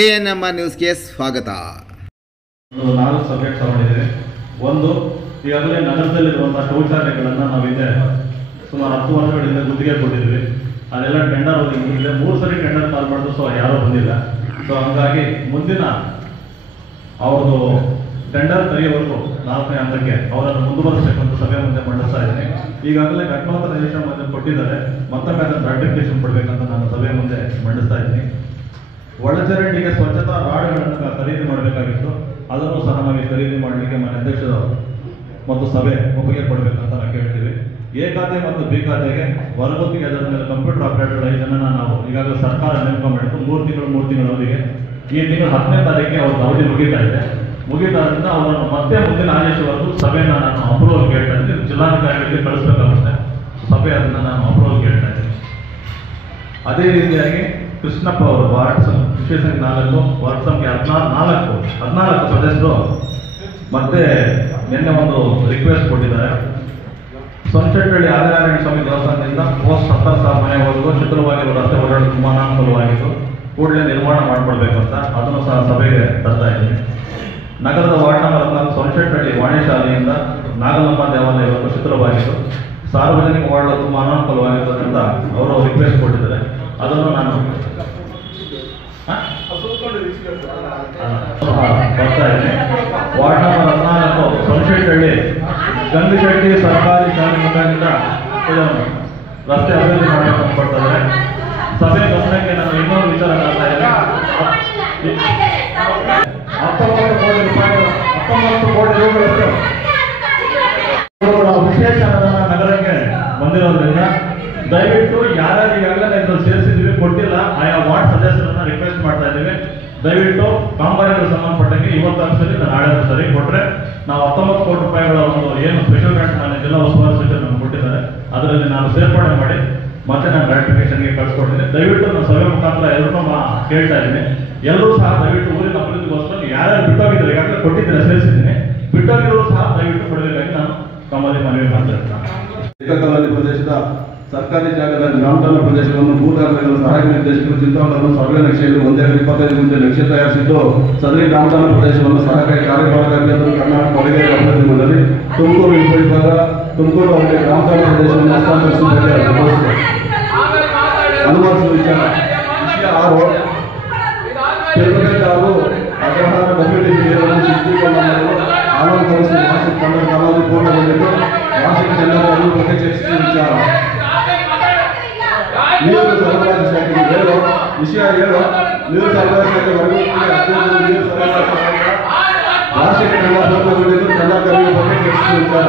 ANM ನ್ಯೂಸ್ಗೆ ಸ್ವಾಗತ. 4 subject ತಗೊಂಡಿದ್ದೀವಿ. ಒಂದು, ಈಗಾಗಲೇ ನಗರದಲ್ಲಿರುವಂತಹ ಶೌಚಾಲಯಗಳನ್ನು ನಾವು ಹಿಂದೆ ಸುಮಾರು 10 ವರ್ಷಗಳಿಂದ ಗುತ್ತಿಗೆ ಕೊಟ್ಟಿದ್ವಿ. ಅದೆಲ್ಲ ಟೆಂಡರ್ ಹೋಗಿದೆ. 3 ಸರಿ ಟೆಂಡರ್ ಕಾಲ್ ಮಾಡಿದ್ರು, ಸೊ ಯಾರೂ ಬಂದಿಲ್ಲ. ಸೊ ಹಂಗಾಗಿ ಮುಂದಿನ ಅವ್ರದ್ದು ಟೆಂಡರ್ ಕರೆಯುವವರೆಗೂ 4ನೇ ಹಂತಕ್ಕೆ ಅವರನ್ನು ಮುಂದುವರಿಸಬೇಕಂತ ಸಭೆ ಮುಂದೆ ಮಂಡಿಸ್ತಾ ಇದ್ದೀನಿ. ಈಗಾಗಲೇ ಘಟನಾಂತರ ನಿರೀಕ್ಷಣೆ ಮುಂದೆ ಕೊಟ್ಟಿದ್ದಾರೆ. ಮತ್ತೊಮ್ಮೆ ಅದನ್ನು ಸರ್ಟಿಫಿಕೇಶನ್ ಕೊಡಬೇಕಂತ ನಾನು ಸಭೆ ಮುಂದೆ ಮಂಡಿಸ್ತಾ ಇದ್ದೀನಿ. ಒಳಚರಂಡಿಗೆ ಸ್ವಚ್ಛತಾ ರಾಡ್ಗಳನ್ನು ಖರೀದಿ ಮಾಡಬೇಕಾಗಿತ್ತು. ಅದನ್ನು ಸಹ ನಾವು ಖರೀದಿ ಮಾಡಲಿಕ್ಕೆ ಮನೆ ಅಧ್ಯಕ್ಷರು ಮತ್ತು ಸಭೆ ಒಪ್ಪಿಗೆ ಕೊಡಬೇಕಂತ ನಾವು ಕೇಳ್ತೀವಿ. ಎ ಖಾತೆ ಮತ್ತು ಬಿ ಖಾತೆಗೆ ಹೊರಗುತ್ತಿಗೆ ಅದರ ಮೇಲೆ ಕಂಪ್ಯೂಟರ್ ಆಪರೇಟರ್ 5 ಜನ ನಾವು ಈಗಾಗಲೇ ಸರ್ಕಾರ ನೇಮಕ ಮಾಡಿದ್ದು 3 ತಿಂಗಳ ಅವಧಿಗೆ. ಈ ತಿಂಗಳು 10ನೇ ತಾರೀಕಿಗೆ ಅವ್ರ ಅವಧಿ ಮುಗಿತಾದ್ರಿಂದ ಅವರನ್ನು ಮತ್ತೆ ಮುಂದಿನ ಆದೇಶವರೆಗೂ ಸಭೆಯನ್ನು ನಾನು ಅಪ್ರೂವಲ್ ಕೇಳ್ತಾ ಇದ್ದೀನಿ. ಜಿಲ್ಲಾಧಿಕಾರಿಗಳಿಗೆ ಕಳಿಸ್ಬೇಕಾಗುತ್ತೆ ಸಭೆ, ಅದನ್ನು ನಾನು ಅಪ್ರೂವಲ್ ಕೇಳ್ತಾ ಇದ್ದೀನಿ. ಅದೇ ರೀತಿಯಾಗಿ ಕೃಷ್ಣಪ್ಪ ಅವರು ವಾರ್ಡ್ ವಿಶೇಷ 4 ವಾರ್ಡ್ ಸಂಖ್ಯೆ 14 ಸದಸ್ಯರು ಮತ್ತೆ ನಿನ್ನೆ ಒಂದು ರಿಕ್ವೆಸ್ಟ್ ಕೊಟ್ಟಿದ್ದಾರೆ. ಸೊಂಚಟ್ಟಳ್ಳಿ ಆದಿನಾರಾಯಣ ಸ್ವಾಮಿ ದೇವಸ್ಥಾನದಿಂದ ಪೋಸ್ಟ್ 70 ಮನೆವರೆಗೂ ಶಿಥಿಲವಾಗಿರುವ ರಸ್ತೆ ಓಡಾಡಲು ತುಂಬಾ ಅನುಕೂಲವಾಗಿತ್ತು. ಕೂಡಲೇ ನಿರ್ಮಾಣ ಮಾಡಿಕೊಡ್ಬೇಕಂತ ಅದನ್ನು ಸಹ ಸಭೆಗೆ ತರ್ತಾ ಇದ್ದೀನಿ. ನಗರದ ವಾರ್ಡ್ ನಂಬರ್ 14 ಸೊಂಚಟ್ಟಳ್ಳಿ ವಾಣಿ ಶಾಲೆಯಿಂದ ನಾಗಲಮ್ಮ ದೇವಾಲಯವರೆಗೂ ಶಿಥಿಲವಾಗಿತ್ತು. ಸಾರ್ವಜನಿಕ ಓಡಾಡಲು ತುಂಬಾ ಅನುಕೂಲವಾಗಿರೋದ್ರಿಂದ ಅವರು ರಿಕ್ವೆಸ್ಟ್ ಕೊಟ್ಟಿದ್ದಾರೆ. ಅದನ್ನು ನಾನು ಬರ್ತಾ ಇದ್ದೀನಿ. ವಾರ್ಡ್ ನಂಬರ್ 14 ಸೊಂಚಟ್ಟಳ್ಳಿ ಗಂಗಶೆಟ್ಟಿ ಸರ್ಕಾರಿ ಶಾಲೆ ಮುಖಾಂತರ ರಸ್ತೆ ಅಭಿವೃದ್ಧಿ ಮಾಡಬೇಕಂತ ಕೊಡ್ತಾ ಇದ್ದಾರೆ. ಸಭೆ ಗಮನಕ್ಕೆ ನಾನು ಇನ್ನೊಂದು ವಿಚಾರ ಮಾಡ್ತಾ ಇದ್ದೇನೆ. 19 ಕೋಟಿ ರೂಪಾಯಿಗಳಷ್ಟು ವಿಶೇಷ ಅನುದಾನ ನಗರಕ್ಕೆ ಬಂದಿರೋದ್ರಿಂದ ದಯವಿಟ್ಟು ಯಾರ್ಯಾರು ಈಗಾಗಲೇ ಸೇರಿಸಿದ್ದೀವಿ ಕೊಟ್ಟಿಲ್ಲ, ಆಯಾ ವಾರ್ಡ್ ಸದಸ್ಯರನ್ನ ರಿಕ್ವೆಸ್ಟ್ ಮಾಡ್ತಾ ಇದ್ದೀವಿ. ದಯವಿಟ್ಟು ಕಾಮಗಾರಿಗಳು ಸಂಬಂಧಪಟ್ಟಂಗೆ ಇವತ್ತು ಸರಿ ನಾಳೆ ಸರಿ ಕೊಟ್ಟರೆ ನಾವು 19 ಕೋಟಿ ರೂಪಾಯಿಗಳ ಒಂದು ಏನು ಸ್ಪೆಷಲ್ ಗ್ರಾಂಟ್ ನಾನು ಜಿಲ್ಲಾ ಉಸ್ತುವಾರಿ ಸಚಿವರು ನಮ್ಗೆ ಕೊಟ್ಟಿದ್ದಾರೆ, ಅದರಲ್ಲಿ ನಾನು ಸೇರ್ಪಡೆ ಮಾಡಿ ಮತ್ತೆ ನಾನು ಗ್ರಾಟಿಫಿಕೇಶನ್ಗೆ ಕಳಿಸ್ಕೊಡ್ತೀನಿ. ದಯವಿಟ್ಟು ನಾನು ಸಭೆ ಮುಖಾಂತರ ಎಲ್ಲರೂ ಕೇಳ್ತಾ ಇದ್ದೀನಿ. ಎಲ್ಲರೂ ಸಹ ದಯವಿಟ್ಟು ಊರಿನ ಅಭಿವೃದ್ಧಿಗೋಸ್ಕರ ಯಾರ್ಯಾರು ಬಿಟ್ಟೋಗಿದ್ದಾರೆ, ಈಗಾಗಲೇ ಕೊಟ್ಟಿದ್ದೀನಿ, ಸೇರಿಸಿದ್ದೀನಿ, ಬಿಟ್ಟೋಗಿರೋರು ಸಹ ದಯವಿಟ್ಟು ಕೊಡಬೇಕಾಗಿ ನಾನು ತಮ್ಮಲ್ಲಿ ಮನವಿ ಮಾಡ್ತಾ ಇದ್ದೀನಿ. ಏಕಕಾಲದಲ್ಲಿ ಪ್ರದೇಶದ ಸರ್ಕಾರಿ ಜಾಗದ ಗ್ರಾಮೀಣ ಪ್ರದೇಶವನ್ನು ಭೂದಾಖಲೆಗಳ ಸಹಾಯಕ ನಿರ್ದೇಶಕರು ಚಿಂತಾಮಣಿ ಸರ್ವೆ ನಕ್ಷೆಯಲ್ಲಿ 125 ಗುಂಟೆ ನಕ್ಷೆ ತಯಾರಿಸಿದ್ದು, ಸದರಿ ಗ್ರಾಮೀಣ ಪ್ರದೇಶವನ್ನು ಸಹಕಾರಿ ಕಾರ್ಯಪಾಲಕ ಕರ್ನಾಟಕ ಹೊರಗೆ ಅಭಿವೃದ್ಧಿ ಮಂಡಳಿ ತುಮಕೂರು ವಿಭಾಗ ತುಮಕೂರು ಅವರಿಗೆ ಗ್ರಾಮೀಣ ಪ್ರದೇಶವನ್ನು ಹಸ್ತಾಂತರಿಸುವ ಅನುಮತಿಸುವ ವಿಷಯ 6 ಹಾಗೂ ಅಗ್ರಹಾರ ಕಮಿಟಿ ನೀರನ್ನು ಶುದ್ಧೀಕರಣ ಮಾಡಲು ಆನಂದ ಕಲಿಸಿ ಮಾಸಿಕ ಟೆಂಡರ್ ಕಾಲಾವಧಿ ಪೂರ್ಣಗೊಂಡಿದ್ದು ಮಾಸಿಕ ಟೆಂಡರ್ ಅಭಿವೃದ್ಧಿಗೆ ಚರ್ಚಿಸುವ ವಿಚಾರ. ನೀರು ಸರಬರಾಜು ಶಾಖೆ 7 ವಿಷಯ 7 ನೀರು ಸರಬರಾಜು ಶಾಖೆ ಹೊರಗುತ್ತಿಗೆ ನೀರು ಸರಬರಾಜು ಮಾಸಿಕ ಟೆಂಡರ್ ಪೂರ್ಣಗೊಂಡಿದ್ದು ಟೆಂಡರ್ ಕರೆಯುವ ಬಗ್ಗೆ ಚರ್ಚಿಸುವ ವಿಚಾರ.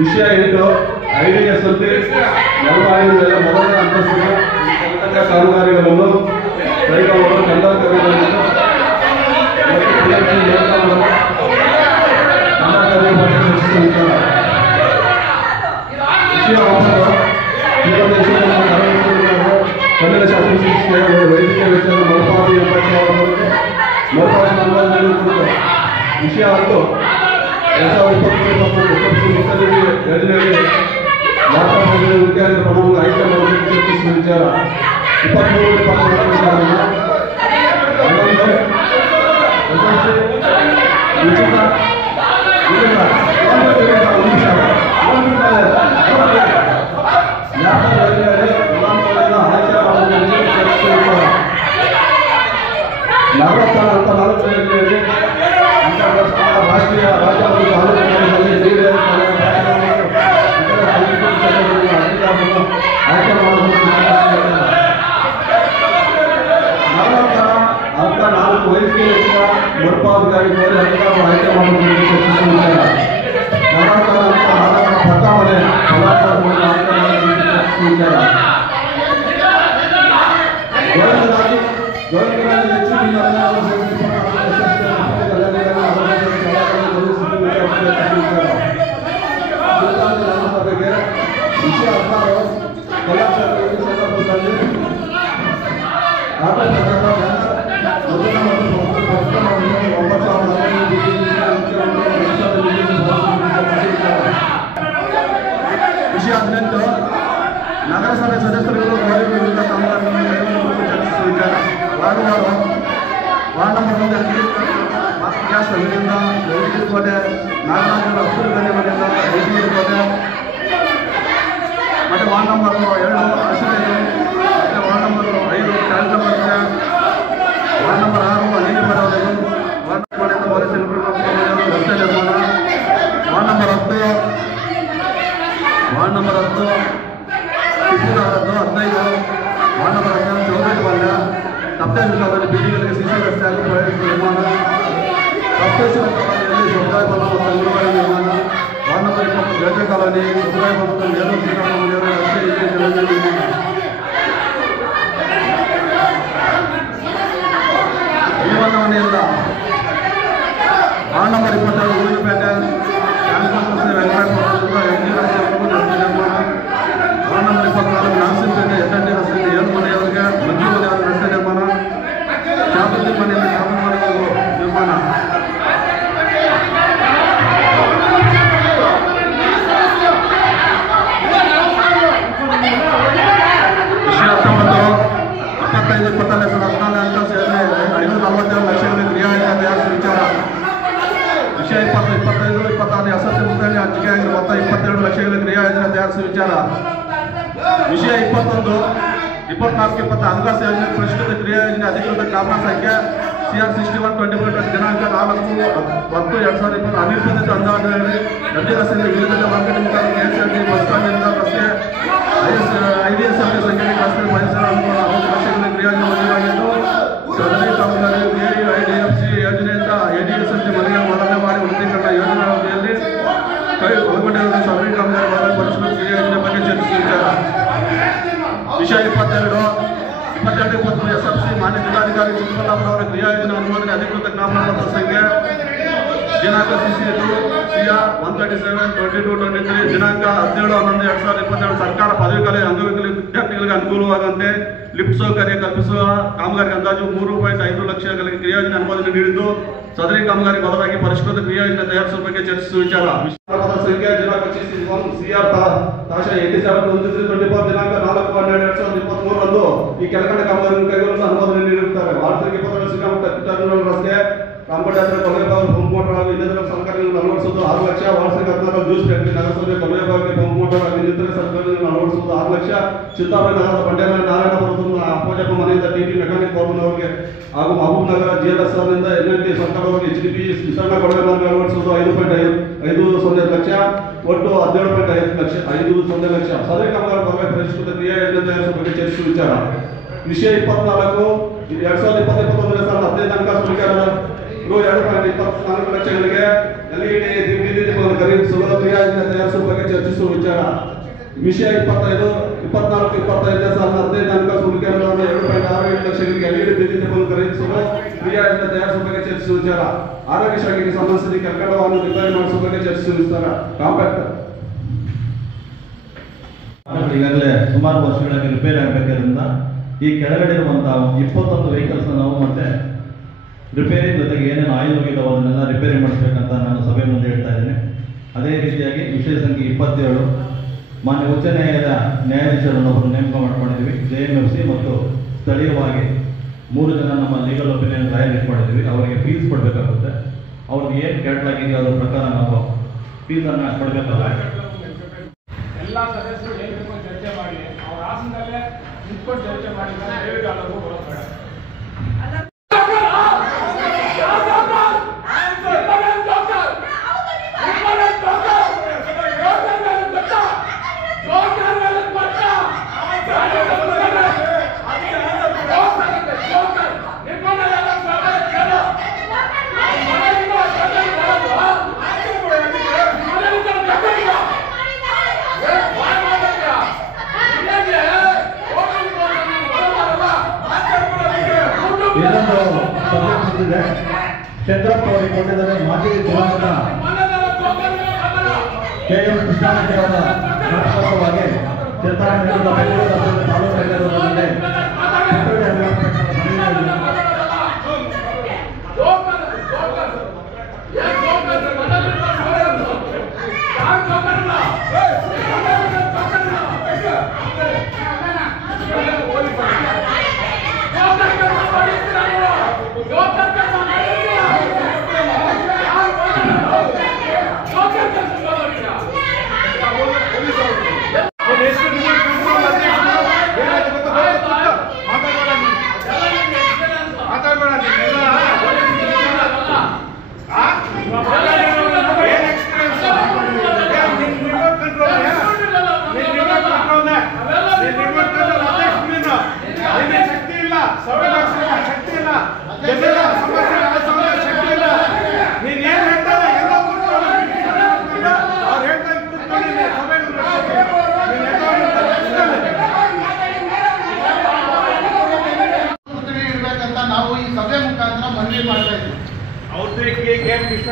ವಿಷಯ 8 IDSನಲ್ಲಿ 45 ಮೊದಲನೇ ಅಂತಸ್ತಿನ ಕಾಮಗಾರಿಗಳನ್ನು ಕೈಗೊಳ್ಳಲು ಟೆಂಡರ್ ಕರೆಯುವಂತೆ ಕನ್ನಡ ಶಾಸ್ತ್ರ ವೈದ್ಯಕೀಯ ವೆಚ್ಚವನ್ನು ಮರುಪಾವತಿ ವಿಷಯ 10 ಯೋಜನೆಯಲ್ಲಿ ವಿದ್ಯಾರ್ಥಿ ಪ್ರಮಾಣ ಆಯ್ಕೆ ಮಾಡಲು ಚರ್ಚಿಸುವ ವಿಚಾರ. 23 ರಾಷ್ಟ್ರೀಯ ರಾಜ್ಯ ಮತ್ತು ತಾಲೂಕಿನಲ್ಲಿ ಆಯ್ಕೆ ಮಾಡಲು 4 ವೈದ್ಯಕೀಯ ವೆಚ್ಚ ಮರುಪಾವತಿಗಾಗಿ ಅಧಿಕಾರಿಗಳು ಆಯ್ಕೆ ಮಾಡಲು ಚರ್ಚಿಸುವ ಪ್ರಸ್ತಾವನೆ ವಿಚಾರ. ವಿಷಯ 18 ನಗರಸಭೆ ಸದಸ್ಯರುಗಳು ಚರ್ಚಿಸುವ ವಿಚಾರ. ವಾರ್ಡ್ ಪ್ರಕಾಶ್ ಅಲ್ಲಿಂದ ಕೋಟೆ, ನಾಗರಾಜ ಅಬ್ದುಲ್ ಗನಿ ಮನೆಯಿಂದ ಐದು ಕೋಟೆ, ಮತ್ತು ವಾರ್ಡ್ ನಂಬರ್ 2 ಅಶ್ವಿನಿ, ಮತ್ತು ವಾರ್ಡ್ ನಂಬರ್ 5 ಕ್ಯಾನ್ಸರ್ ಬರುತ್ತೆ, ವಾರ್ಡ್ ನಂಬರ್ 6 ಅನಿಲ್ ಬರೋದು, ವಾರ್ಡ್ ನಂಬರ್ 7 ರಸ್ತೆ ನಿರ್ಮಾಣ, ವಾರ್ಡ್ ನಂಬರ್ 10 ಟಿಪ್ಪುನಗರದ್ದು 15, ವಾರ್ಡ್ ನಂಬರ್ 11 ಚೌಬೇಟ್ ಬಾಲ್ಯ, ಸಪ್ತೇಶ್ವರ ಕಾಲದಲ್ಲಿ ಬೀದಿಗಳಿಗೆ ಸಿಸಿ ರಸ್ತೆ ಹಾಗೂ ಪ್ರಯಾಣಿಕ ನಿರ್ಮಾಣ, ಸಪ್ತೇಶ್ವರ ಕಾಲೋನಿಯಲ್ಲಿ ಸಮುದಾಯ ಭವನ ಮತ್ತು ಅಂಗನವಾಡಿ ನಿರ್ಮಾಣ, ವಾರ್ಡ್ ನಂಬರ್ 20 ಬೇಟೆ ಕಾಲೋನಿ ಸಮುದಾಯ ಭವನ ಮತ್ತು ನೇರು ಶ್ರೀರಾಮನವರ ರಸ್ತೆ ನಿರ್ಮಾಣ. ಮನೆಯಿಂದ ವಾರ್ಡ್ ನಂಬರ್ 22 ಹೂವಿನಪೇಟೆ ಕ್ಯಾನ್ಸರ್ ವೆಂಕಟೇಶ್ವರ ನಿರ್ಮಾಣ, ವಾರ್ಡ್ ನಂಬರ್ 24 ನಾಗಸಿಂಪೇಟೆ ಎಸ್ಎನ್ಡಿ ರಸ್ತೆ 7 ಮನೆಯವರಿಗೆ ಮಂಜು ಮನೆಯವರ ರಸ್ತೆ ನಿರ್ಮಾಣ, ಶಾಬುದ್ದೀನ್ ಮನೆಯಲ್ಲಿ ಶಾಬುದ್ದೀನ್ ಮನೆಗಳು ನಿರ್ಮಾಣ. ವಿಷಯ 19, 25, 14 ಅಂತ ಸೇರಿದ್ರೆ 547 ಲಕ್ಷಗಳಿಗೆ ರಿಯಾಯಿತಿ ತಯಾರಿಸುವ ವಿಚಾರ. ವಿಷಯ 20, 25, 26 ಎಸ್ಎಸ್ಸಿ ಮುಂದೆ ಹಂಚಿಕೆ ಆಗಿರುವ ಮೊತ್ತ 22 ಲಕ್ಷಗಳಿಗೆ ರಿಯಾಯಿತಿ ತಯಾರಿಸುವ ವಿಚಾರ. ವಿಷಯ 21, 24, 20 ಹಣಕಾಸು ಯೋಜನೆ ಪರಿಷ್ಕೃತ ಕ್ರಿಯಾ ಯೋಜನೆ ಅಧಿಕೃತ ಕ್ರಮ ಸಂಖ್ಯೆ CR-61/2020 ದಿನಾಂಕ 4/10/2020 ಅನಿರ್ಬಂಧಿತ ಅಂದಾಜಿನಲ್ಲಿ ಗಡ್ಡಿ ರಸ್ತೆಯಲ್ಲಿ ವಿವಿಧ ಮಾರ್ಕೆಟಿಂಗ್ KSRT ಬಸ್ ಸ್ಟ್ಯಾಂಡ್ನಿಂದ ರಸ್ತೆ IDSL ಸಂಖ್ಯೆ ರಸ್ತೆ ಪರಿಸರ ಅನುಕೂಲ 60 ಲಕ್ಷಗಳಿಗೆ ಕ್ರಿಯಾ ಯೋಜನೆಯಾಗಿದ್ದು ಸದರಿ ಕಾಮಗಾರಿ AIDFC ಯೋಜನೆಯಿಂದ ADSL ಮನೆಯ ಮೊದಲನೇ ಬಾರಿ ವೃತ್ತೀಕರಣ ಯೋಜನಾ ಅವಧಿಯಲ್ಲಿ ಒಳಗೊಂಡಿರುವ ಸದರಿ ಕಾಮಗಾರಿ ಪರಿಷ್ಕೃತ ಕ್ರಿಯಾ ಯೋಜನೆ ಬಗ್ಗೆ ಚರ್ಚಿಸುವ ವಿಚಾರ. ವಿಷಯ 22, 22, 23 SFC ಮಾನ್ಯ ಜಿಲ್ಲಾಧಿಕಾರಿ ಚಿಕ್ಕಬಳ್ಳಾಪುರ ಅವರ ಕ್ರಿಯಾ ಯೋಜನೆ ಅನುಮೋದನೆ ಅಧಿಕೃತ ಜ್ಞಾಪನಪತ್ರ ಸಂಖ್ಯೆ ದಿನಾಂಕ CC-137/2223 ದಿನಾಂಕ 17/11/2022 ಸರ್ಕಾರ ಪದವಿ ಕಾಲೇಜು ಅಂಗವಿಕಲ ವಿದ್ಯಾರ್ಥಿಗಳಿಗೆ ಅನುಕೂಲವಾಗುವಂತೆ ಲಿಫ್ಟ್ ಸೌಕರ್ಯ ಕಲ್ಪಿಸುವ ಕಾಮಗಾರಿ ಅಂದಾಜು 3.5 ಲಕ್ಷಗಳಿಗೆ ಕ್ರಿಯಾಯೋಜನೆ ಅನುಮೋದನೆ ನೀಡಿದ್ದು ಸದರಿ ಕಾಮಗಾರಿ ಬದಲಾಗಿ ಪರಿಷ್ಕೃತ ಕ್ರಿಯಾಯೋಜನೆ ತಯಾರಿಸುವ ಬಗ್ಗೆ ಚರ್ಚಿಸುವ ವಿಚಾರ. ಸಂಖ್ಯೆ ದಿನಾಂಕ CR-87/24 ದಿನಾಂಕ 4/12/2023 ಈ ಕೆಳಕಂಡ ಕಾಮಗಾರಿ ಕೈಗೊಳ್ಳಲು ಅನುಮೋದನೆ ನೀಡಿರುತ್ತಾರೆ. ವಾರ್ಡ್ ಸಂಖ್ಯೆ 22 ಶ್ರೀರಾಮಪುರ ಟರ್ಮಿನಲ್ ರಸ್ತೆ ಕಾಂಪೌಂಡ್ ಹತ್ತಿರ ಕೊಲೆಬಾವಿ ಪಂಪ್ ಮೋಟರ್ ಹಾಗೂ ಇನ್ನಿತರ ಸರ್ಕಾರಗಳನ್ನು ಅಳವಡಿಸುವುದು 6 ಲಕ್ಷ. ವಾರ್ಡ್ ಸಂಖ್ಯೆ 14 ಜ್ಯೂಸ್ ಫ್ಯಾಕ್ಟರಿ ನಗರಸಭೆ ಕೊಲೆಬಾವಿಗೆ ಪಂಪ್ ಮೋಟರ್ ಹಾಗೂ ಇನ್ನಿತರ ಸರ್ಕಾರಗಳನ್ನು ಅಳವಡಿಸುವುದು 6 ಲಕ್ಷ. ಚಿತ್ತಾಪುರ ನಗರದ ಬಂಡೆಮನೆ ನಾರಾಯಣಪುರದ ಅಪ್ಪೋಜಪ್ಪ ಮನೆಯಿಂದ TP ಮೆಕ್ಯಾನಿಕ್ ಫಾರ್ಮನ್ ಅವರಿಗೆ ಹಾಗೂ ಮಹಬೂಬ್ ನಗರ GLSR ನಿಂದ NLT ಸರ್ಕಾರವಾಗಿ HDP ವಿಸ್ತರಣಾ ಕೊಳವೆಬಾವಿ ಅಳವಡಿಸುವುದು 5.50 ಲಕ್ಷ. ಒಟ್ಟು 17.5 ಲಕ್ಷ 50 ಲಕ್ಷ. ಸದರಿ ಕಾಮಗಾರಿ ಬದಲಾಗಿ ಪರಿಷ್ಕೃತ ಕ್ರಿಯಾ ಯೋಜನೆ ತಯಾರಿಸುವ ಬಗ್ಗೆ ಚರ್ಚಿಸುವ ವಿಚಾರ. ವಿಷಯ 24, 2020-2021 ಸಾಲ 15 ಹಣಕಾಸು ಉಳಿಕೆಯಾದ ರೂ. 2.24 ಲಕ್ಷಗಳಿಗೆ LED ದೀಪಗಳನ್ನು ಖರೀದಿಸುವ ಕ್ರಿಯಾ ಯೋಜನೆ ತಯಾರಿಸುವ ಬಗ್ಗೆ ಚರ್ಚಿಸುವ ವಿಚಾರ. ವಿಷಯ 25, 24-25 ಸಾಲ 15 ಹಣಕಾಸು ಉಳಿಕೆಯಾದ 2.67 ಲಕ್ಷಗಳಿಗೆ LED ದೀಪಗಳನ್ನು ಖರೀದಿಸುವ ಕ್ರಿಯಾ ಯೋಜನೆ ತಯಾರಿಸುವ ಬಗ್ಗೆ ಚರ್ಚಿಸುವ ವಿಚಾರ. ಆರೋಗ್ಯ ಶಾಖೆಗೆ ಸಂಬಂಧಿಸಿದ ಕಟ್ಟಡವನ್ನು ರಿಪೇರಿ ಮಾಡಿಸುವ ಬಗ್ಗೆ ಚರ್ಚಿಸುವ ವಿಚಾರ. ಕಾಂಪ್ಯಾಕ್ಟ್ ಈಗಾಗಲೇ ಸುಮಾರು ವರ್ಷಗಳಲ್ಲಿ ರಿಪೇರಿ ಆಗಬೇಕಾದ್ರಿಂದ ಈ ಕೆಳಗಡೆ ಇರುವಂತಹ 21 ವೆಹಿಕಲ್ಸ್ ನಾವು ಮತ್ತೆ ರಿಪೇರಿ ಜೊತೆಗೆ ಏನೇನು ಆಯಿಲ್ ಹೋಗಿದ್ದಾವೆ ಅದನ್ನೆಲ್ಲ ರಿಪೇರಿ ಮಾಡಿಸ್ಬೇಕಂತ ನಾನು ಸಭೆ ಮುಂದೆ ಹೇಳ್ತಾ ಇದ್ದೇನೆ. ಅದೇ ರೀತಿಯಾಗಿ ವಿಷಯ ಸಂಖ್ಯೆ 27 ಮಾನ್ಯ ಉಚ್ಚ ನ್ಯಾಯಾಲಯದ ನ್ಯಾಯಾಧೀಶರನ್ನು ಒಬ್ಬರು ನೇಮಕ ಮಾಡ್ಕೊಂಡಿದ್ದೀವಿ. JMFC ಮತ್ತು ಸ್ಥಳೀಯವಾಗಿ 3 ಜನ ನಮ್ಮ ಲೀಗಲ್ ಒಪಿನಿಯನ್ ಲಾಯರ್ ಇಟ್ಕೊಂಡಿದ್ದೀವಿ. ಅವರಿಗೆ ಫೀಸ್ ಕೊಡಬೇಕಾಗುತ್ತೆ. ಅವ್ರಿಗೆ ಏನು ಕೇಳಲಾಗಿದೆಯೋ ಅದ್ರ ಪ್ರಕಾರ ನಾವು ಫೀಸನ್ನು ಕೊಡಬೇಕಲ್ಲ. ಎಲ್ಲ ಸದಸ್ಯರು ಏನು ಚರ್ಚೆ ಮಾಡಿ ಅವ್ರ ಆಸನದಲ್ಲೇ ನಿಂತ್ಕೊಂಡು ಚರ್ಚೆ ಮಾಡಿದ್ದಾರೆ. ಹೇಳಿದಾಗೂ ಬರೋದು ಬೇಡ. ಇನ್ನೊಂದು ಸಬ್ಜೆಕ್ಟ್ ಇದೆ. ಚಂದ್ರಪ್ಪ ಅವರಿಗೆ ಕೊಟ್ಟಿದ್ದಾರೆ. ಮಾಜಿ ದಿವಂಗತ KM ಕೃಷ್ಣಾರೆಡ್ಡಿ ಅವರ ಜ್ಞಾಪಕವಾಗಿ ಚಿತ್ತಾರಣೆಯಿಂದ ತಾಲೂಕಿನಲ್ಲಿ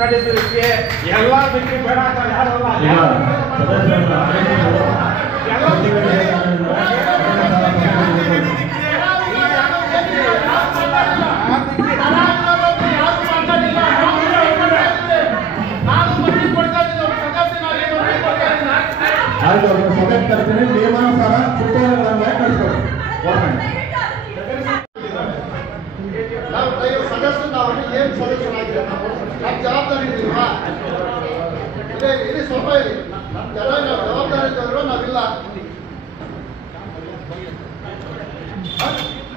ಮಾಡಿದ್ದಕ್ಕೆ ಎಲ್ಲ ಬಿಟ್ಟು ಬೇಡ ಅಂತ ಯಾರಲ್ಲ ಸಭೆ ಕರ್ತೀನಿ ನಿಯಮಾನುಸಾರ ಸುತ್ತೋಲೆಗಳನ್ನ ಕಳಿಸ್ಕೊಡಿ ನಾವು ಸದಸ್ಯರು ನಾವು ಏನು ಸದಸ್ಯರಾಗಿದೆ ನಮ್ಮ ಜವಾಬ್ದಾರಿ ಇದ್ದೀವಾ ಇಲ್ಲಿ ಸ್ವಲ್ಪ ಇರಿ ಎಲ್ಲ ನಾವು ಜವಾಬ್ದಾರಿ ಇದ್ದವರು ನಾವಿಲ್ಲ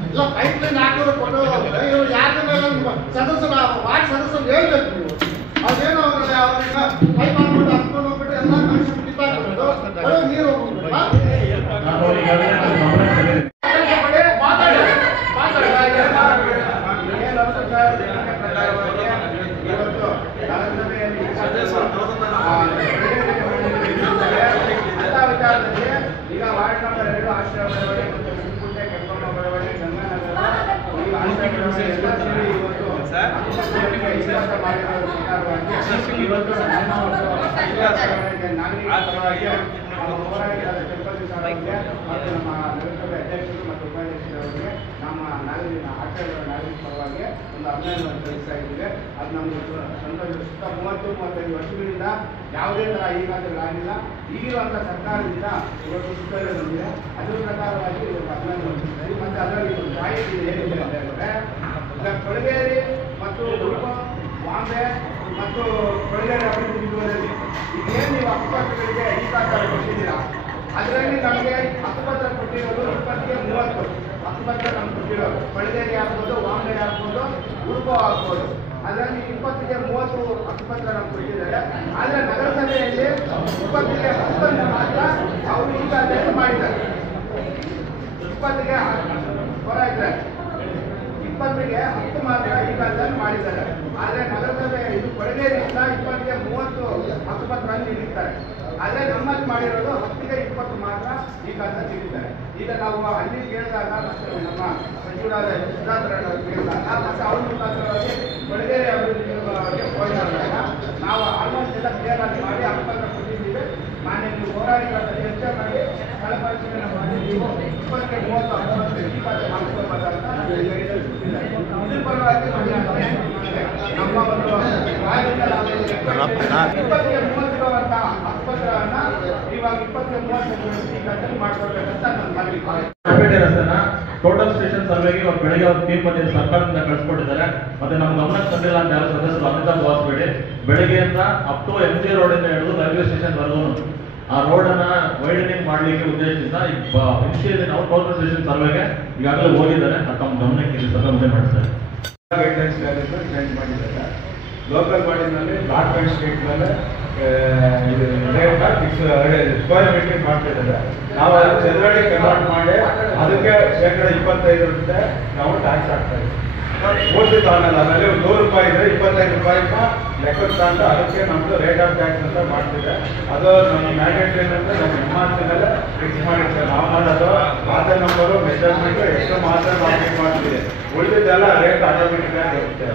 ಇಲ್ಲ ಪೈಪ್ ಲೈನ್ ಹಾಕೋರು ಕೊಟ್ಟು ಇವರು ಯಾಕಂದ್ರೆ ಸದಸ್ಯರ ವಾರ್ಡ್ ಸದಸ್ಯರು ಹೇಳ್ಬೇಕು ನೀವು ಅದೇನೋ ಅವ್ರಿಗೆ ಪೈಪ್ ಹಾಕ್ಬಿಟ್ಟು ಹಾಕ್ಕೊಂಡು ಹೋಗ್ಬಿಟ್ಟು ಎಲ್ಲ ಮನುಷ್ಯ ಕಿತ್ತಾಕ್ಬಿಟ್ಟು ನೀರು ಈಗ ವಾರ್ಡ್ ನಂಬರ್ 2 ಆಶ್ರಯ ಬಡಾವಣೆ ಮತ್ತು ಸುಂಕುಂಟೆ ಕೆಂಪಮ್ಮ ಬಡಾವಣೆ ಗಂಗಾನಗರ ಹೋರಾಟಗಾರ ತಿರುಪತಿ ಸರ್ ಅವರಿಗೆ ಮತ್ತು ನಮ್ಮ ನಗರಸಭೆ ಅಧ್ಯಕ್ಷರು ಮತ್ತು ಉಪಾಧ್ಯಕ್ಷರವರಿಗೆ ನಮ್ಮ ಆಶ್ರಯಗಳ ನಾಗರಿಕ ಪರವಾಗಿ ಒಂದು ಅಭಿನಂದನೆ ತಿಳಿಸ್ತಾ ಇದ್ದೀವಿ. ಅದು ನಮಗೆ ಸಂತೋಷ. ಸುತ್ತ 30-35 ವರ್ಷಗಳಿಂದ ಯಾವುದೇ ಥರ ಈಗಾಗಲಾಗಿಲ್ಲ. ಈಗಿರುವಂಥ ಸರ್ಕಾರದಿಂದ ಇವತ್ತು ಸುತ್ತಲೇ ಬಂದಿದೆ. ಅದರ ಪ್ರಕಾರವಾಗಿ ಇವತ್ತು ಅಭಿನಂದನೆ ಮತ್ತು ಅದರಲ್ಲಿ ಒಂದು ಮಾಹಿತಿ ಏನಿದೆ ಅಂತ ಹೇಳಿದ್ರೆ ಈಗ ಕೊಳಗೇರಿ ಮತ್ತು ಉಡುಪ ಬಾಂಬೆ ಮತ್ತು ಕೊಳಗೇರಿ ಅಭಿವೃದ್ಧಿ ನಿಗಮದಲ್ಲಿ ಈಗೇನು ನೀವು ಹಕ್ಕುಪತ್ರಗಳಿಗೆ ಈಗಾಗಲೇ ಕೊಟ್ಟಿದ್ದೀರಾ ಅದರಲ್ಲಿ ನಮಗೆ ಹಕ್ಕುಪತ್ರ ಕೊಟ್ಟಿರೋದು 20ಕ್ಕೆ 30 ಹಕ್ಕುಪತ್ರ ನಮ್ಗೆ ಕೊಟ್ಟಿರೋದು. ಕೊಳಗೇರಿ ಆಗ್ಬೋದು, ಬಾಂಬೆ ಆಗ್ಬೋದು, ಉಡುಪ ಆಗ್ಬೋದು. ಅದರಲ್ಲಿ 20ಕ್ಕೆ 30 ಹಕ್ಕುಪತ್ರ ನಮ್ಗೆ ಕೊಟ್ಟಿದ್ದಾರೆ. ಆದರೆ ನಗರಸಭೆಯಲ್ಲಿ 20ಕ್ಕೆ 10 ಮಾತ್ರ ಅವರು ಈಗ ಅದನ್ನು ಮಾಡಿದ್ದಾರೆ. 20ಗೆ ಹೊರಗಿದ್ದಾರೆ, 20ಗೆ 10 ಮಾತ್ರ ಈಗ ಅದನ್ನು ಮಾಡಿದ್ದಾರೆ. ಆದರೆ ನಗರಸಭೆ ಇದು ಕೊಳಗೇರಿಯಿಂದ 20ಗೆ 30 ಹಕ್ಕುಪತ್ರ ನೀಡಿದ್ದಾರೆ. ಆದರೆ ನಮ್ಮಲ್ಲಿ ಮಾಡಿರೋದು 10ಗೆ 20 ಮಾತ್ರ ಈಗ ಅದನ್ನು ನೀಡಿದ್ದಾರೆ. ಈಗ ನಾವು ಅಲ್ಲಿ ಕೇಳಿದಾಗ ಮತ್ತು ನಮ್ಮ ಸಚಿವರಾದ ಸಿದ್ಧಾರ್ಥರಣ್ಣ ಕೇಳಿದಾಗ ಮತ್ತು ಅವ್ರ ಮುಖಾಂತರವಾಗಿ ಕೊಳಗೇರಿ ಅಭಿವೃದ್ಧಿ ಫೋನ್ ಮಾಡಿದಾಗ ನಾವು ಆಲ್ಮೋಸ್ಟ್ ಎಲ್ಲ ಕ್ಲಿಯರ್ ಆಗಿ ಮಾಡಿ ಹಕ್ಕುಪತ್ರ ಕೊಟ್ಟಿದ್ದೀವಿ. ಮಾನ್ಯ ನೀವು ಹೋರಾಟಗಾರ ಚರ್ಚೆ ಮಾಡಿ ಸ್ಥಳ ಪರಿಶೀಲನೆ ಮಾಡಿ ನೀವು 20ಕ್ಕೆ 30 ಹಕ್ಕುಪತ್ರ ಈ ಖಾತೆ ಮಾಡಿಸ್ಕೋಬಾರ್ದಂತ ಇದ್ರ ಪರವಾಗಿ ನಮ್ಮ ಒಂದು ರಾಜ್ಯದ 20ಕ್ಕೆ 30 ಇರುವಂಥ ಹಕ್ಕುಪತ್ರವನ್ನ ಇವಾಗ 20ಕ್ಕೆ 30 ಈ ಖಾತೆ ಮಾಡ್ಕೊಳ್ಬೇಕಂತ ನನ್ನ ಮನವಿ. ರಸ್ತೆನ ಟೋಟಲ್ ಸ್ಟೇಷನ್ ಸರ್ವೆಗೆ ಇವಾಗ ಬೆಳಗ್ಗೆ ಅವ್ರು ತೀರ್ಪು ಬಂದಿದ್ದು ಸರ್ಕಾರದಿಂದ ಕಳಿಸ್ಕೊಟ್ಟಿದ್ದಾರೆ. ಮತ್ತೆ ನಮ್ಮ ಗಮನಕ್ಕೆ ತಂದಿಲ್ಲ ಅಂತ ಯಾರು ಸದಸ್ಯರು ಅಮಿತಾಬ್ ವಾಸ್ಬೇಡಿ ಬೆಳಗ್ಗೆಯಿಂದ ಅಪ್ ಟು MG ರೋಡಿಂದ ಹಿಡಿದು ರೈಲ್ವೆ ಸ್ಟೇಷನ್ ವರೆಗೂ ಆ ರೋಡನ್ನ ವೈಡನಿಂಗ್ ಮಾಡಲಿಕ್ಕೆ ಉದ್ದೇಶದಿಂದ ಇನಿಷಿಯಲಿ ನಾವು ಟೋಟಲ್ ಸ್ಟೇಷನ್ ಸರ್ವೆಗೆ ಈಗಾಗಲೇ ಹೋಗಿದ್ದಾರೆ. ತಮ್ಮ ಗಮನಕ್ಕೆ ಇಲ್ಲಿ ಸಭೆ ಮುಂದೆ ಮಾಡ್ತಾರೆ. ಗೈಡ್ಲೈನ್ಸ್ ಚೇಂಜ್ ಮಾಡಿದ್ದಾರೆ. ಲೋಕಲ್ ಬಾಡಿನಲ್ಲಿ ಬ್ಲಾಕ್ ಆ್ಯಂಡ್ ಸ್ಟ್ರೀಟ್ ಮೇಲೆ ಇದು ರೇಟ್ ಫಿಕ್ಸ್ ಸ್ಕ್ವೇರ್ ಮೀಟರ್ ಮಾಡ್ತಿದ್ದಾರೆ. ನಾವು ಅದನ್ನು ಚದರಡಿ ಕನ್ವರ್ಟ್ ಮಾಡಿ ಅದಕ್ಕೆ ₹25 ನಾವು ಟ್ಯಾಕ್ಸ್ ಹಾಕ್ತಾ ಇದ್ದೀವಿ. ಪೂರ್ತಿ ತಾನಲ್ಲ, ಅದರಲ್ಲಿ ₹100 ಇದ್ರೆ ₹25 ಲೆಕ್ಕಕ್ಕೆ ತಗೊಂಡು ಅದಕ್ಕೆ ನಮ್ಮದು ರೇಟ್ ಆಫ್ ಟ್ಯಾಕ್ಸ್ ಅಂತ ಮಾಡ್ತಿದೆ. ಅದು ನಮ್ಮ ಮ್ಯಾಂಡೇಟರಿ ಅಂದರೆ ನಮ್ಮ ಹೆಮ್ಮಾಸಿನೆಲ್ಲ ಫಿಕ್ಸ್ ಮಾಡಿರ್ತಾರೆ. ನಾವು ಮಾಡೋದು ಆಧಾರ್ ನಂಬರು ಮೆಜರ್ಮೆಂಟು ಎಷ್ಟು ಮಾತ್ರ ಮಾರ್ಕೆಟ್ ಮಾಡ್ತೀವಿ. ಉಳಿದಿದ್ದೆಲ್ಲ ರೇಟ್ ಆಟೋಮೆಟಿಕ್ ಆಗಿ ಇರುತ್ತೆ.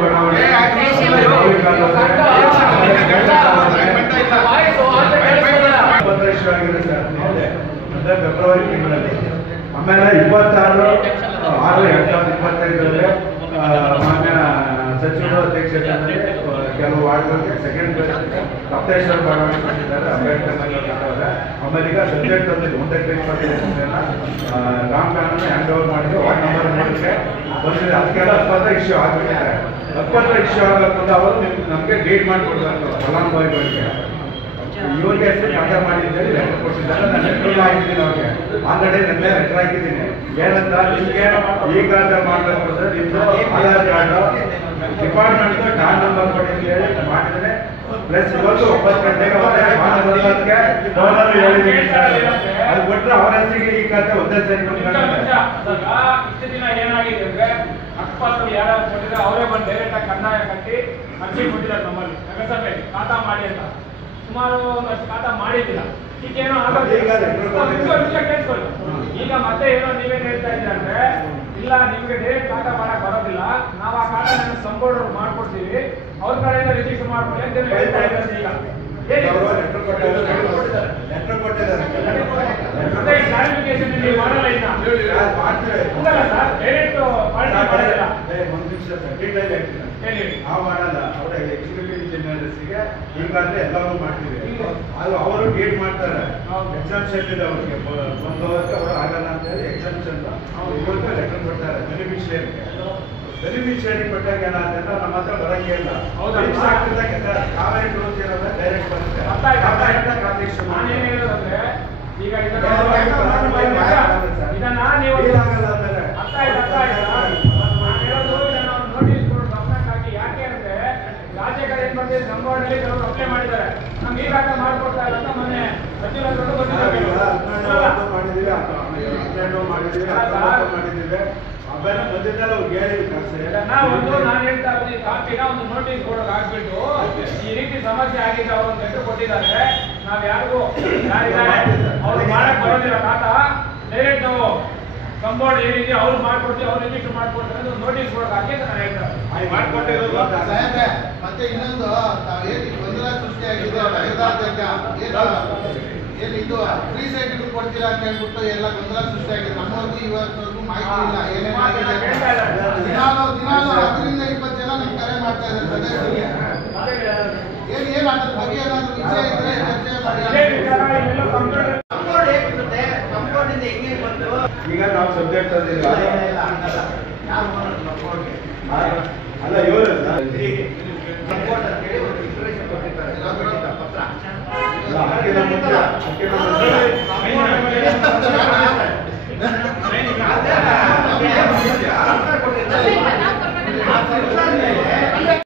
ಬಡಾವಣೆ ಆಗಿದೆ ಸರ್, ಅಂದರೆ ಫೆಬ್ರವರಿ ತಿಂಗಳಲ್ಲಿ. ಆಮೇಲೆ 26/6/2025 ಮಾನ್ಯ ಸಚಿವರ ಅಧ್ಯಕ್ಷತೆಯಲ್ಲಿ ಕೆಲವು ವಾರ್ಡ್ಗಳಿಗೆ ಸೆಕೆಂಡ್ ಸಪ್ತೇಶ್ವರ ಬಡಾವಣೆ ಕೊಟ್ಟಿದ್ದಾರೆ, ಅಂಬೇಡ್ಕರ್ ನಗರ ಕೊಟ್ಟವ್ರೆ. ಆಮೇಲೆ ಈಗ ಸಬ್ಜೆಕ್ಟ್ ತಂದಿದ್ದು 120 ರಾಮ್ ಕಾನೂನು ಹ್ಯಾಂಡ್ ಓವರ್ ಮಾಡಿದ್ದು ವಾರ್ಡ್ ನಂಬರ್ 3ಕ್ಕೆ ಬಂದಿದೆ. ಅದಕ್ಕೆಲ್ಲ ಹಕ್ಕುಪತ್ರ ಇಶ್ಯೂ ಆಗಿಬಿಟ್ಟಿದ್ದಾರೆ. ಹಕ್ಕುಪತ್ರ ಇಶ್ಯೂ ಆಗಬೇಕು ಅವರು ನಮಗೆ ಡೇಟ್ ಮಾಡಿಕೊಡ್ಬೇಕು ಫಲಾನುಭವಿಗಳಿಗೆ. ಇವ್ರಿಗೆ ಹೆಸರು ಕಾಂಟ್ಯಾಕ್ಟ್ ಮಾಡಿದ್ದೇನೆ, ಲೆಟರ್ ಕೊಟ್ಟಿದ್ದಾರೆ. ನಾನು ಲೆಟರ್ ಹಾಕಿದ್ದೀನಿ ಅವ್ರಿಗೆ ಆಲ್ರೆಡಿ ನಿನ್ನೆ ಲೆಟರ್ ಹಾಕಿದ್ದೀನಿ. ಏನಂತ ನಿಮಗೆ ಈಗ ಮಾಡಬೇಕು ಅಂದ್ರೆ ನಿಮ್ಮದು ಆಧಾರ್ ಕಾರ್ಡು ಡಿಪಾರ್ಟ್ಮೆಂಟ್ ಟಾನ್ ನಂಬರ್ ಕೊಡಿ ಅಂತ ಹೇಳಿ ಮಾಡಿದ್ದೇನೆ. ಪ್ಲಸ್ ಇವತ್ತು 9 ಗಂಟೆಗೆ ಹೇಳಿದ್ದೀನಿ. ಅದು ಕೊಟ್ಟರೆ ಅವರ ಹೆಸರಿಗೆ ಈ ಖಾತೆ ಒಂದೇ ಸರಿ ಇಷ್ಟು ದಿನ ಏನಾಗಿದೆ ಅಂದ್ರೆ ಅಕಸ್ಮಾತ್ ಯಾರು ಕೊಟ್ಟಿದ್ರೆ ಅವರೇ ಬಂದು ಡೈರೆಕ್ಟ್ ಆಗಿ ಕಂದಾಯ ಕಟ್ಟಿ ಅರ್ಜಿ ಕೊಟ್ಟಿದ್ದಾರೆ ನಮ್ಮಲ್ಲಿ ನಗರಸಭೆ ಖಾತಾ ಮಾಡಿ ಅಂತ. ಸುಮಾರು ಒಂದಷ್ಟು ಖಾತಾ ಮಾಡಿದ್ದಿಲ್ಲ. ಈಗೇನೋ ಕೇಳಿಸ್ಕೊಳ್ಳಿ. ಈಗ ಮತ್ತೆ ಏನೋ ನೀವೇನು ಹೇಳ್ತಾ ಇದ್ದೀರ ಅಂದ್ರೆ ಇಲ್ಲ ನಿಮ್ಗೆ ಡೈರೆಕ್ಟ್ ಖಾತಾ ಮಾಡಕ್ ಬರೋದಿಲ್ಲ, ನಾವು ಆ ಖಾತಾ ಸಂಬೋರ್ಡ್ ಮಾಡ್ಕೊಡ್ತೀವಿ, ಅವ್ರ ಕಡೆಯಿಂದ ರಿಜಿಸ್ಟರ್ ಮಾಡ್ಕೊಳ್ಳಿ ಅಂತ ಹೇಳ್ತಾ ಇದ್ದಾರೆ. ಈಗ ಮತ್ತೆ ಈ ಕ್ಲಾರಿಫಿಕೇಶನ್ ನೀವು ಮಾಡಲ್ಲ ಇನ್ನ ಸರ್, ಡೈರೆಕ್ಟ್ ಮಾಡೋದಿಲ್ಲ. ನಾವು ಮಾಡಲ್ಲ, ಅವರ ಎಕ್ಸಿಕ್ಯೂಟಿವ್ ಇಂಜಿನಿಯರ್ಸ್ಗೆ ಈಗಾಗಲೇ ಎಲ್ಲವೂ ಮಾಡ್ತೀವಿ. ಅದು ಅವರು ಗೇಟ್ ಮಾಡ್ತಾರೆ, ಎಕ್ಸಾಮ್ಷನ್ ಇದೆ ಅವ್ರಿಗೆ, ಒಂದು ಅವರ್ಗೆ ಅವರು ಆಗಲ್ಲ ಅಂತ ಹೇಳಿ ಎಕ್ಸಾಮ್ಷನ್ ಇವತ್ತು ಲೆಟರ್ ಕೊಡ್ತಾರೆ ಬೆನಿಫಿಷಿಯರಿಗೆ. ಬೆನಿಫಿಷಿಯರಿಗೆ ಕೊಟ್ಟಾಗ ಏನಾದ್ರೆ ನಮ್ಮ ಹತ್ರ ಬರಂಗೇ ಇಲ್ಲ. ಕಾವೇರಿ ಟೂಲ್ಸ್ ಇರೋದ್ರೆ ಡೈರೆಕ್ಟ್ ಬರುತ್ತೆ. ಈಗ ಇದನ್ನ ನೀವು ರಾಜ್ಯಗಳು ಏನ್ ಮಾಡ್ತೀವಿ ಸಂಭಾವಣೆಯಲ್ಲಿ ಕೆಲವರು ಅಪ್ಲೈ ಮಾಡಿದ್ದಾರೆ, ನಮ್ಗೆ ಈಗ ಮಾಡ್ಕೊಡ್ತಾ ಇಲ್ಲ ಅಂತ ಮೊನ್ನೆ ಸಚಿವರು ಮಾಡಿದ್ದೀವಿ. ಅವೆಲ್ಲ ಬಂದಿದ್ದಲ್ಲ ಅವ್ರಿಗೆ ನಾನು ಹೇಳ್ತಾ ಇದ್ದೀನಿ, ಕಾಪಿನ ಒಂದು ನೋಟಿಸ್ ಬೋರ್ಡ್ ಹಾಕ್ಬಿಟ್ಟು ಈ ರೀತಿ ಸಮಸ್ಯೆ ಆಗಿದೆ, ಅವರು ಒಂದು ಲೆಟರ್ ಕೊಟ್ಟಿದ್ದಾರೆ, ನಾವ್ ಯಾರಿಗೂ ಅವ್ರು ಮಾಡಕ್ ಬರೋದಿಲ್ಲ ಖಾತಾ, ಡೈರೆಕ್ಟ್ ನಾವು ಸಂಬೋರ್ಡ್ ಏನಿದೆ ಅವ್ರು ಮಾಡ್ಕೊಡ್ತೀವಿ, ಅವ್ರು ರಿಜಿಸ್ಟರ್ ಮಾಡ್ಕೊಡ್ತಾರೆ ಅಂತ ನೋಟಿಸ್ ಬೋರ್ಡ್ ಹಾಕಿ ಅಂತ ನಾನು ಹೇಳ್ತಾರೆ. ಮತ್ತೆ ಇನ್ನೊಂದು ಗೊಂದಲ ಸೃಷ್ಟಿಯಾಗಿದೆ, ಏನಿದು ಫ್ರೀ ಸೈಟ್ ಕೊಡ್ತೀರಾ ಅಂತ ಹೇಳ್ಬಿಟ್ಟು ಎಲ್ಲ ಗೊಂದಲ ಸೃಷ್ಟಿಯಾಗಿದೆ. ನಮ್ಮವ್ರಿಗೂ ಇವತ್ತವರೆಗೂ ಮಾಹಿತಿ ಇಲ್ಲ ಏನೇನಾಗಿದೆ. ದಿನಾಲು 10-20 ಜನ ನಮ್ಗೆ ಕರೆ ಮಾಡ್ತಾ ಇದ್ದಾರೆ ಸದಸ್ಯರಿಗೆ. ಏನ್ ಅದ್ರ ಬಗ್ಗೆ ಏನಾದ್ರು ವಿಷಯ ಇದ್ರೆ ಚರ್ಚೆ ಮಾಡಿ. ಈಗ ನಾವು ಸಬ್ಜೆಕ್ಟ್ ಅಲ್ಲ ಇವರು